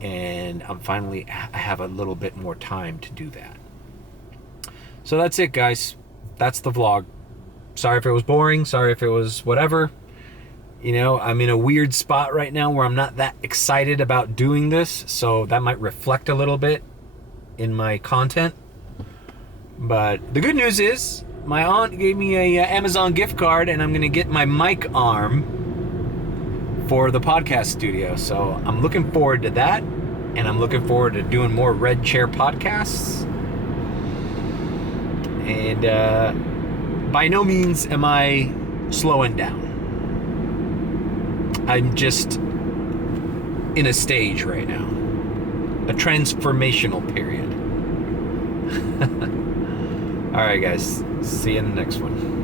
And I have a little bit more time to do that. So that's it, guys. That's the vlog. Sorry if it was boring. Sorry if it was whatever. You know, I'm in a weird spot right now where I'm not that excited about doing this, so that might reflect a little bit in my content. But the good news is my aunt gave me a Amazon gift card, and I'm gonna get my mic arm for the podcast studio. So I'm looking forward to that, and I'm looking forward to doing more Rideshare podcasts. And by no means am I slowing down. I'm just in a stage right now, a transformational period. All right, guys, see you in the next one.